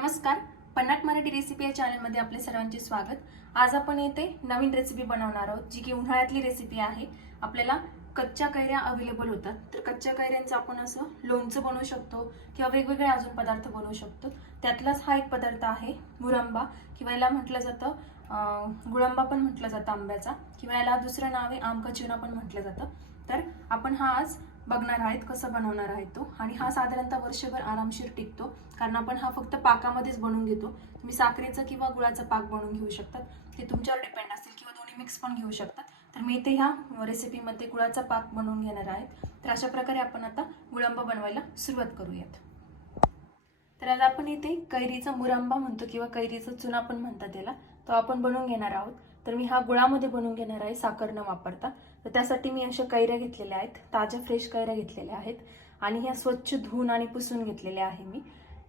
नमस्कार. पन्नाट मराठी रेसिपी या चॅनलमध्ये आपले सर्वांचे स्वागत. आज आपण येथे नवीन रेसिपी बनवणार आहोत जी की उन्हाळ्यातली रेसिपी आहे. आपल्याला कच्च्या कैऱ्या अवेलेबल होतात. तर कच्च्या कैऱ्यांचं आपण असं लोणचं बनवू शकतो किंवा वेगवेगळे अजून पदार्थ बनवू शकतो. त्यातलाच हा एक पदार्थ आहे मुरंबा किंवा याला म्हटलं जातं गुळंबा पण म्हटलं जातं आंब्याचा किंवा याला दुसरं नाव आहे आमका चिवणा पण म्हटलं जातं. तर आपण हा आज बघणार आहेत कसं बनवणार आहेत तो. आणि हा साधारणतः वर्षभर आरामशीर टिकतो. कारण आपण हा फक्त पाकामध्येच बनवून घेतो. तुम्ही साखरेचं किंवा गुळाचं पाक बनवून घेऊ शकतात. ते तुमच्यावर डिपेंड असेल किंवा दोन्ही मिक्स पण घेऊ शकतात. तर मी इथे ह्या रेसिपीमध्ये गुळाचा पाक बनवून घेणार आहेत तर अशा प्रकारे आपण आता गुळंब बनवायला सुरुवात करूयात. तर आज आपण इथे कैरीचा मुरांबा म्हणतो किंवा कैरीचा चुना पण म्हणतात त्याला. तो आपण बनवून घेणार आहोत. तर मी हा गुळामध्ये बनवून घेणार आहे साखर न वापरता. तर त्यासाठी मी अशा कैऱ्या घेतलेल्या आहेत ताज्या फ्रेश कैऱ्या घेतलेल्या आहेत. आणि ह्या स्वच्छ धुवून आणि पुसून घेतलेल्या आहे मी.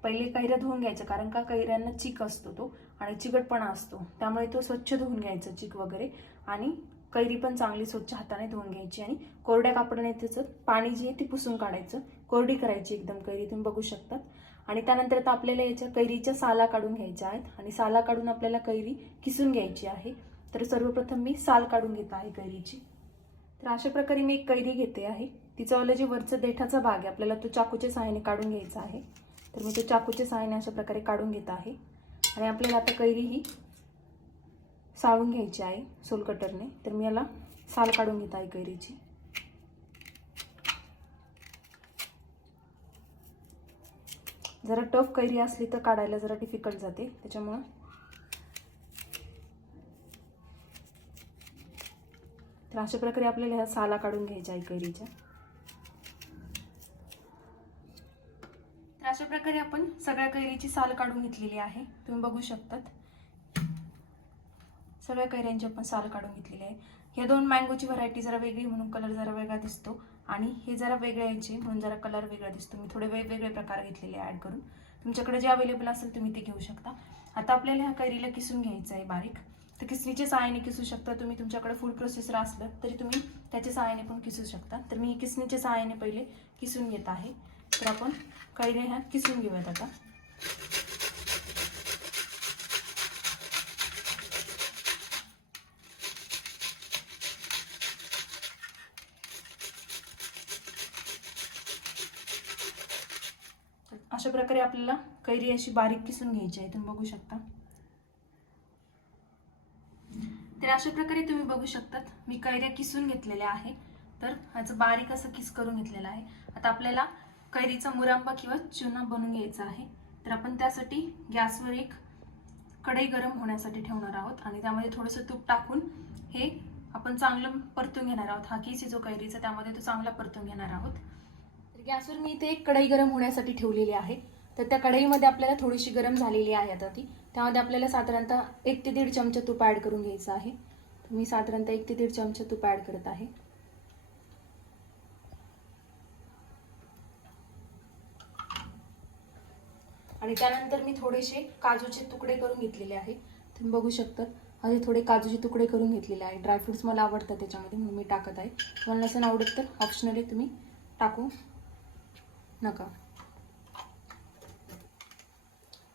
पहिले कैऱ्या धुवून घ्यायच्या कारण का कैऱ्यांना चिक असतो तो आणि चिकटपणा असतो. त्यामुळे तो स्वच्छ धुवून घ्यायचा चिक वगैरे. आणि कैरी पण चांगली स्वच्छ हाताने धुवून घ्यायची आणि कोरड्या कापडाने त्याचं पाणी जे आहे ते पुसून काढायचं. कोरडी करायची एकदम कैरी तुम्ही बघू शकतात. आणि त्यानंतर आता आपल्याला याच्या कैरीच्या साला काढून घ्यायच्या आहेत. आणि साला काढून आपल्याला कैरी किसून घ्यायची आहे. तर सर्वप्रथम मी साल काढून घेत आहे कैरीची. तर अशा प्रकारे मी एक कैरी घेते आहे. तिचावाला जे वरचं देठाचा भाग आहे आपल्याला तो चाकूच्या सहाय्याने काढून घ्यायचा आहे. तर मी तो चाकूच्या सहाय्याने अशा प्रकारे काढून घेत आहे. आणि आपल्याला आता कैरी ही साळून घ्यायची आहे सोलकटरने तर मी याला साल काढून घेत आहे कैरीची जरा टफ कैरी असली तर काढायला जरा डिफिकल्ट जाते. त्याच्यामुळं तर अशा प्रकारे आपल्याला ह्या साला काढून घ्यायच्या आहे कैरीच्या. तर अशा प्रकारे आपण सगळ्या कैरीची साल काढून घेतलेली आहे. तुम्ही बघू शकतात. सगळ्या कैऱ्यांची आपण साल काढून घेतलेली आहे. ह्या दोन मँगोची व्हरायटी जरा वेगळी म्हणून कलर जरा वेगळा दिसतो. आणि हे जरा वेगळे यांचे म्हणून जरा कलर वेगळा दिसतो. मी थोडे वेगवेगळे प्रकार घेतलेले ॲड करून. तुमच्याकडे जे अवेलेबल असेल तुम्ही ते घेऊ शकता. आता आपल्याला ह्या कैरीला किसून घ्यायचं आहे बारीक. तर किसणीच्या सहाय्याने किसू शकता तुम्ही तुमच्याकडे फूड प्रोसेसर असलं तरी तुम्ही त्याच्या सहाय्याने पण किसू शकता. तर मी किसणीच्या सहाय्याने पहिले किसून घेत आहे. तर आपण कैरे ह्या किसून घेऊयात आता. अशा प्रकारे आपल्याला कैरी अशी बारीक किसून घ्यायची आहे तुम्ही बघू शकता. तर अशा प्रकारे तुम्ही बघू शकतात. मी कैऱ्या किसून घेतलेल्या आहे. तर ह्याचं बारीक असं किस करून घेतलेलं आहे. आता आपल्याला कैरीचा मुरांबा किंवा चुना बनवून घ्यायचा आहे. तर आपण त्यासाठी गॅसवर एक कढई गरम होण्यासाठी ठेवणार आहोत आणि त्यामध्ये थोडंसं तूप टाकून हे आपण चांगलं परतून घेणार आहोत. हा किस जो कैरीचा त्यामध्ये तो चांगला परतून घेणार आहोत. तर गॅसवर मी इथे एक कढई गरम होण्यासाठी ठेवलेली आहे. तर त्या कढईमध्ये आपल्याला थोडीशी गरम झालेली आहे आता ती. त्यामध्ये आपल्याला साधारणतः एक ते दीड चमचा तूप ॲड करून घ्यायचं आहे. मी साधारणतः एक ते दीड चमचा तूप ॲड करत आहे. आणि त्यानंतर मी थोडेसे काजूचे तुकडे करून घेतलेले आहे. तुम्ही बघू शकता असे थोडे काजूचे तुकडे करून घेतलेले आहे. ड्रायफ्रुट्स मला आवडतात त्याच्यामध्ये म्हणून मी टाकत आहे. तुम्हाला नसेल आवडत तर ऑप्शनली तुम्ही टाकू नका.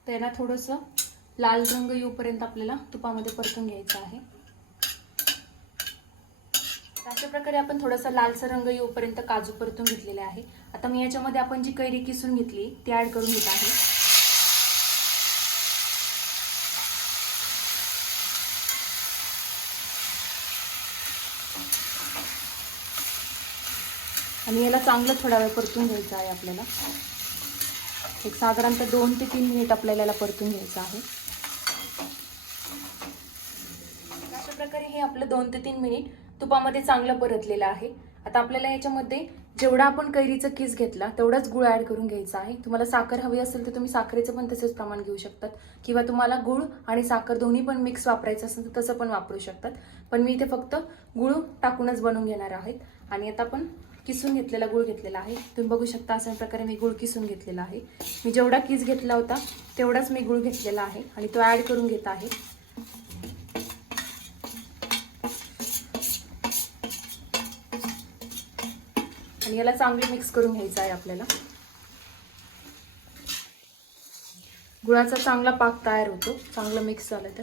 त्याला थोडंसं लाल रंग येऊपर्यंत आपल्याला तुपामध्ये परतून घ्यायचं आहे. अशा प्रकारे आपण थोडासा लालसा रंग येऊपर्यंत काजू परतून घेतलेले आहे. आता मी याच्यामध्ये आपण जी कैरी किसून घेतली ती ॲड करून घेत आहे. आणि याला चांगलं थोडा वेळ परतून घ्यायचं आहे आपल्याला. एक साधारणतः दोन ते तीन मिनिट आपल्याला याला परतून घ्यायचं आहे अशा प्रकारे हे आपलं दोन ते तीन मिनिट तुपामध्ये चांगलं परतलेलं आहे. आता आपल्याला याच्यामध्ये जेवढा आपण कैरीचा किस घेतला तेवढाच गुळ ॲड करून घ्यायचा आहे. तुम्हाला साखर हवी असेल तर तुम्ही साखरेचं पण तसेच प्रमाण घेऊ शकतात. किंवा तुम्हाला गुळ आणि साखर दोन्ही पण मिक्स वापरायचं असेल तर तसं पण वापरू शकतात. पण मी इथे फक्त गुळ टाकूनच बनवून घेणार आहेत. आणि आता आपण किसून घेतलेला गुळ घेतलेला आहे. तुम्ही बघू शकता अशा प्रकारे मी गुळ किसून घेतलेला आहे. मी जेवढा किस घेतला होता तेवढाच मी गुळ घेतलेला आहे आणि तो ॲड करून घेत आहे. आणि याला चांगली मिक्स करून घ्यायचं आहे आपल्याला. गुळाचा चांगला पाक तयार होतो. चांगलं मिक्स झालं तर.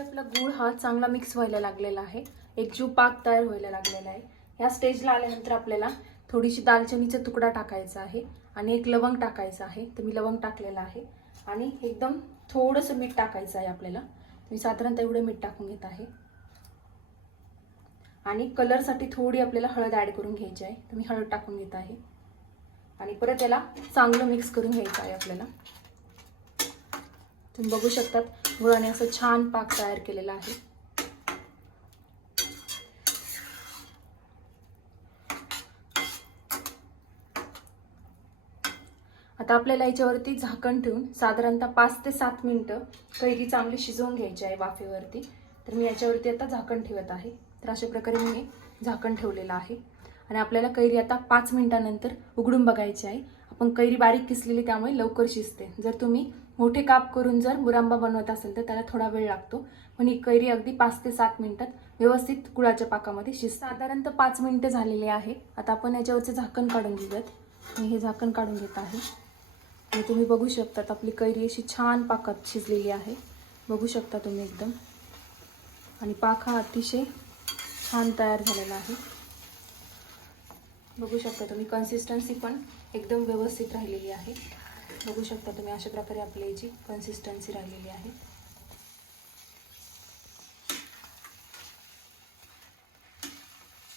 आपला गूळ हा चांगला मिक्स व्हायला लागलेला आहे. एकजीव पाक तयार व्हायला लागलेला आहे. ह्या स्टेजला आल्यानंतर आपल्याला थोडीशी दालचिनीचा तुकडा टाकायचा आहे आणि एक लवंग टाकायचं आहे. तर मी लवंग टाकलेलं आहे. आणि एकदम थोडंसं मीठ टाकायचं आहे आपल्याला. मी साधारणतः एवढं मीठ टाकून घेत आहे. आणि कलरसाठी थोडी आपल्याला हळद ॲड करून घ्यायची आहे. तर मी हळद टाकून घेत आहे. आणि परत याला चांगलं मिक्स करून घ्यायचं आहे आपल्याला. तुम्ही बघू शकतात गुळाने असं छान पाक तयार केलेला आहे. आता आपल्याला याच्यावरती झाकण ठेवून साधारणतः पाच ते सात मिनटं कैरी चांगली शिजवून घ्यायची आहे वाफेवरती. तर मी याच्यावरती आता झाकण ठेवत आहे. तर अशा प्रकारे मी झाकण ठेवलेलं आहे. आणि आपल्याला कैरी आता पाच मिनटानंतर उघडून बघायची आहे. आपण कैरी बारीक किसलेली त्यामुळे लवकर शिजते. जर तुम्ही मोठे काप करून जर मुरांबा बनवत असेल तर त्याला थोडा वेळ लागतो. पण ही कैरी अगदी पाच ते सात मिनिटात व्यवस्थित गुळाच्या पाकामध्ये शिज साधारणतः पाच मिनटं झालेली आहे. आता आपण याच्यावरचं झाकण काढून घेऊयात. मी हे झाकण काढून घेत आहे. आणि तुम्ही बघू शकतात आपली कैरी अशी छान पाकात शिजलेली आहे. बघू शकता तुम्ही एकदम. आणि पाक हा अतिशय छान तयार झालेला आहे. बघू शकता तुम्ही कन्सिस्टन्सी पण एकदम व्यवस्थित राहिलेली आहे. बघू शकता तुम्ही अशा प्रकारे आपली याची कन्सिस्टन्सी राहिलेली आहे.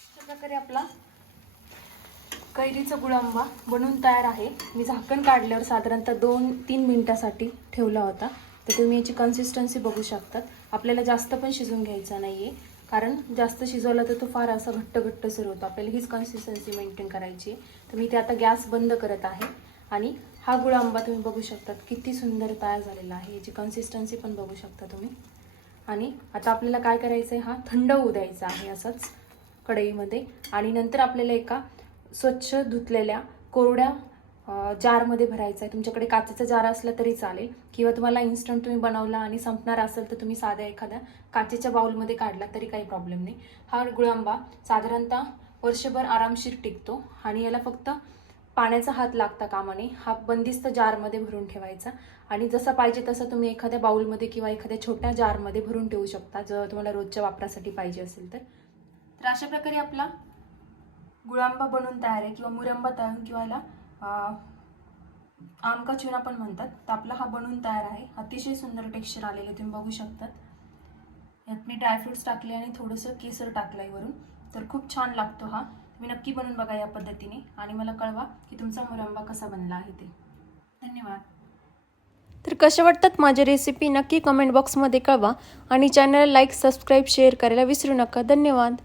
अशा प्रकारे आपला कैरीचा गुळांबा बनून तयार आहे. मी झाकण काढल्यावर साधारणतः दोन तीन मिनटासाठी ठेवला होता. तर तुम्ही याची कन्सिस्टन्सी बघू शकतात. आपल्याला जास्त पण शिजून घ्यायचा नाही आहे कारण जास्त शिजवला तर तो फार असा घट्ट घट्ट सर होतो. आपल्याला हीच कन्सिस्टन्सी मेंटेन करायची आहे. तर मी ते आता गॅस बंद करत आहे. आणि हा गुळांबा तुम्ही बघू शकतात. किती सुंदर तयार झालेला आहे. याची कन्सिस्टन्सी पण बघू शकता तुम्ही. आणि आता आपल्याला काय करायचं आहे? हा थंड होऊ द्यायचा आहे असंच कढईमध्ये. आणि नंतर आपल्याला एका स्वच्छ धुतलेल्या कोरड्या जारमध्ये भरायचा आहे. तुमच्याकडे काचेचा जार असला तरी चालेल. किंवा तुम्हाला इन्स्टंट तुम्ही बनवला आणि संपणार असेल तर तुम्ही साध्या एखाद्या काचेच्या बाउलमध्ये काढला तरी काही प्रॉब्लेम नाही. हा गुळांबा साधारणतः वर्षभर आरामशीर टिकतो आणि याला फक्त पाण्याचा हात लागता कामा नये. हा बंदिस्त जारमध्ये भरून ठेवायचा. आणि जसं पाहिजे तसं तुम्ही एखाद्या बाउलमध्ये किंवा एखाद्या छोट्या जारमध्ये भरून ठेवू शकता. जर तुम्हाला रोजच्या वापरासाठी पाहिजे असेल तर. तर अशा प्रकारे आपला गुळांबा बनवून तयार आहे. किंवा मुरंबा तयार किंवा याला आमका चुना पण म्हणतात. तर आपला हा बनून तयार आहे. अतिशय सुंदर टेक्स्चर आलेले तुम्ही बघू शकतात. यात मी ड्रायफ्रुट्स टाकले आणि थोडंसं केसर टाकलं आहे वरून. तर खूप छान लागतो हा. तुम्ही नक्की बनवून बघा या पद्धतीने. आणि मला कळवा की तुमचा मुरंबा कसा बनला आहे ते. धन्यवाद. तर कशा वाटतात माझ्या रेसिपी नक्की कमेंट बॉक्समध्ये कळवा. आणि चॅनल लाईक सबस्क्राईब शेअर करायला विसरू नका. धन्यवाद.